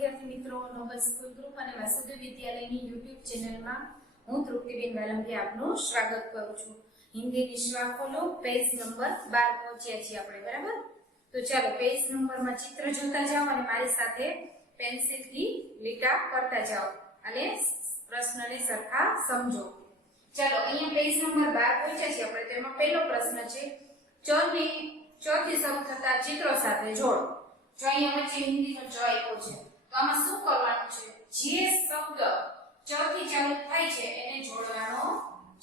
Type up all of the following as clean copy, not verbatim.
વિદ્યાર્થી મિત્રો, Nobel school group અને વાસુદેવ વિદ્યાલયની YouTube ચેનલમાં હું truprimadam આપનું સ્વાગત કરું છું. હિન્દી નિશ્વા ખોલો, પેજ નંબર 12 પહોંચ્યા છીએ આપણે, બરાબર? તો ચાલો પેજ નંબરમાં ચિત્ર જોતા જાઓ અને મારી સાથે પેન્સિલથી લીટા કરતા જાઓ અને પ્રશ્નને સરખા સમજો. ચાલો અહીંયા પેજ નંબર 12 પહોંચ્યા છીએ આપણે. તેમાં પહેલો પ્રશ્ન છે ચને ચ થી શરૂ થતા ચિત્રો સાથે જોડો. જો અહીંયા વચ્ચે હિન્દીનો ચ આપ્યો છે તો આમાં શું કરવાનું છે? જે શબ્દ ચ થી ચાલુ થાય છે એને જોડવાનો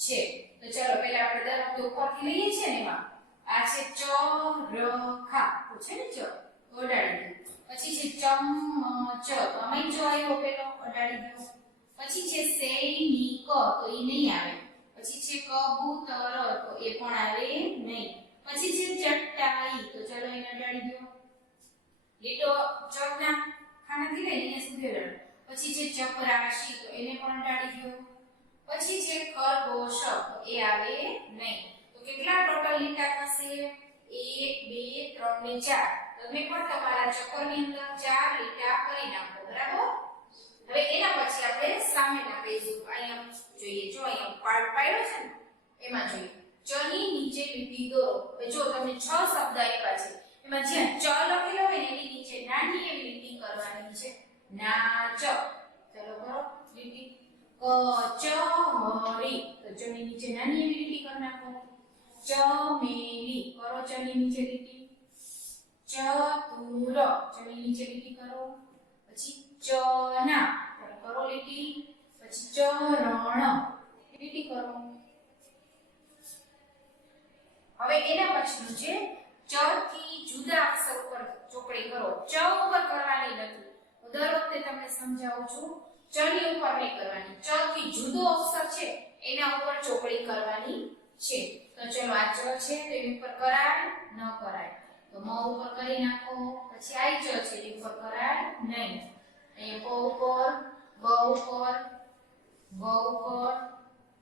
છે. તો ચાલો પહેલા આપણે દરખત ઉપરથી લઈએ છીએ ને, એમાં આ છે ચ ર ખા તો છે ને ચ ઓડાડી દો. પછી છે ચમચ તો આમાં જો આવ્યો પેલો ઓડાડી દો. પછી છે સૈનિક તો એ નહીં આવે. પછી છે કબૂતર તો એ પણ આવે નહીં. પછી છે ચટાઈ તો ચલો એને ઓડાડી દો. લીટો ચોકના ખાનાથી લઈને સુધી ઓડાડો. પછી છે ચપરાશી તો એને પણ ઓડાડી દો. પછી છે ખરગોશ તો એ આવે નહીં. તો કેટલા ટોટલ લીટા થશે? 1 2 3 ને 4. તમે પણ તમારા ચક્કરની અંદર 4 લીટા કરી નાખો, બરાબર? હવે એના પછી આપણે સામેના પેજ ઉપર અહીંયા જોઈએ. જો અહીંયા પાડ્યો છે ને, એમાં જોઈએ ચની નીચે લીટી દોરો. જો તમને 6 શબ્દ આપ્યા છે, એમાં જ્યાં ચ લખેલો હોય ને એની નીચે નાની એવી લીટી કરવાની છે. નાચ ચલો કરો લીટી. કચહરી તો ચની નીચે નાની એવી લીટી કરી નાખો. ચમેલી કરો ચની નીચે લીટી. ચતુર ચની નીચે લીટી કરો. પછી ચના કરો લીટી. પછી ચરણ લીટી કરો. હવે એના પછીનું છે ચ થી જુદા અક્ષર ઉપર ચોકડી કરો. ચ ઉપર કરવાની નથી. હું દર વખતે તમને સમજાવું છું, ચ ની ઉપર નહીં કરવાની. ચ થી જુદો અક્ષર છે એના ઉપર ચોકડી કરવાની છે. તો ચલો આ ચ છે તો એની ઉપર કરાય ન કરાય? તો મ ઉપર કરી નાખો. પછી આ ચ છે એની ઉપર કરાય નહીં. અહીંયા પ ઉપર, બ ઉપર, વ ઉપર,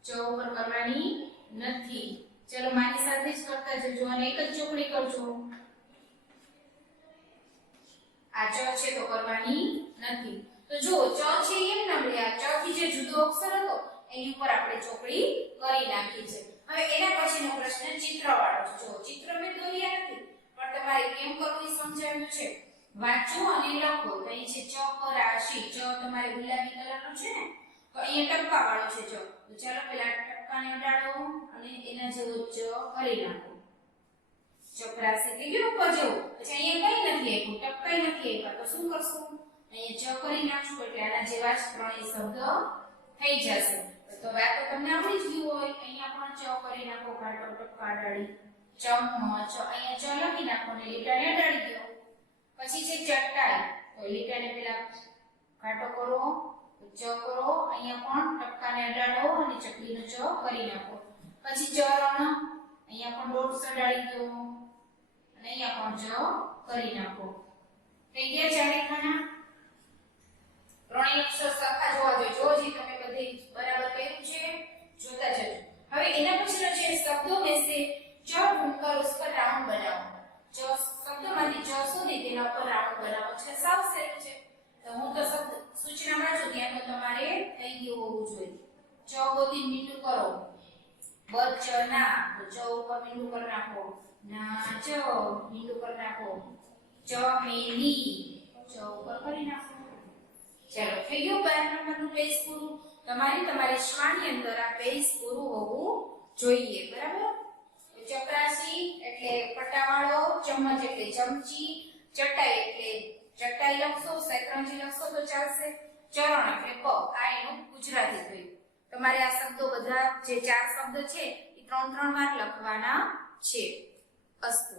ચ ઉપર કરવાની નથી. ચલો મારી સાથે જ કરતા જજો અને એક જ ચોકડી કરજો. આ ચ છે તો કરવાની નથી. તો જો ચ છે એમ ના મળે. આ ચ થી જે જુદો અક્ષર હતો એની ઉપર આપણે ચોકડી કરી નાખી છે. હવે એના પછીનો પ્રશ્ન ચિત્રવાળો છે. જો ચિત્ર મેં દોર્યા નથી, પણ તમારે કેમ કરવું એ સમજાવ્યું છે. વાંચો અને લખો. તો અહીં છે ચપરાશી. ચ તમારે ગુલાબી કલરનો છે ને, તો અહીંયા ટપકા વાળો છે ચ. તો ચાલો પેલા ટપકાને ઉડાડો અને એના જેવો ચ કરી નાખો. ચપરાશી થઈ ગયું ઉપર જેવું. પછી અહીંયા કઈ નથી આપ્યું, ટપકાઈ નથી આપ્યા. તો શું કરશું? અહીંયા ચ કરી નાખશું એટલે આના જેવા જ ત્રણેય શબ્દ થઈ જશે. તો આ તો તમને આવડી જ ગયું હોય. અહીંયા પણ ચ કરી નાખો, કાટો ટપકા અડાડી. ચમચ અહીંયા ચ લખી નાખો ને લીટાને અડાડી દો. પછી છે ચટાઈ તો લીટાને પેલા કાટો કરો, ચ કરો. અહીંયા પણ ટપકાને અડાડો અને ચકલીનો ચ કરી નાખો. પછી ચરણ અહીંયા પણ દોટ અડાડી દો અને અહીંયા પણ ચ કરી નાખો. થઈ ગયા ચારે ખાના? ત્રણેય અક્ષર સરખા જોવા જોઈએ. જો જી તમે બધી બરાબર કર્યું છે જોતા જજો. હવે એના પછીનો છે શબ્દો में से च ढूंढकर उस पर राउंड बनाओ. जो શબ્દોમાંથી ચ સુધી તેના પર રાઉન્ડ બનાવો છે. સાવ સહેલું છે. તો હું તો શબ્દ સૂચના વાંચું ત્યાં તો તમારે થઈ ગયું હોવું જોઈએ. ચ ગોતી મીંડું કરો. બચના તો ચ ઉપર મીંડું કરી નાખો. નાચ મીંડું કરી નાખો. ચમેલી ચ ઉપર કરી નાખો. ચાલો થઈ ગયું 12 નંબરનું પેજ પૂરું. તમારી શ્વાની અંદર આ પેજ પૂરું હોવું જોઈએ, બરાબર? ચપરાશી એટલે પટ્ટાવાળો, ચમચ એટલે ચમચી, ચટાઈ એટલે ચટાઈ લખશો, શેતરંજી લખશો તો ચાલશે. ચરણ એટલે પગ. આ એનું ગુજરાતી થયું. તમારે આ શબ્દો બધા જે 4 શબ્દ છે એ 3 વાર લખવાના છે. અસ્તુ.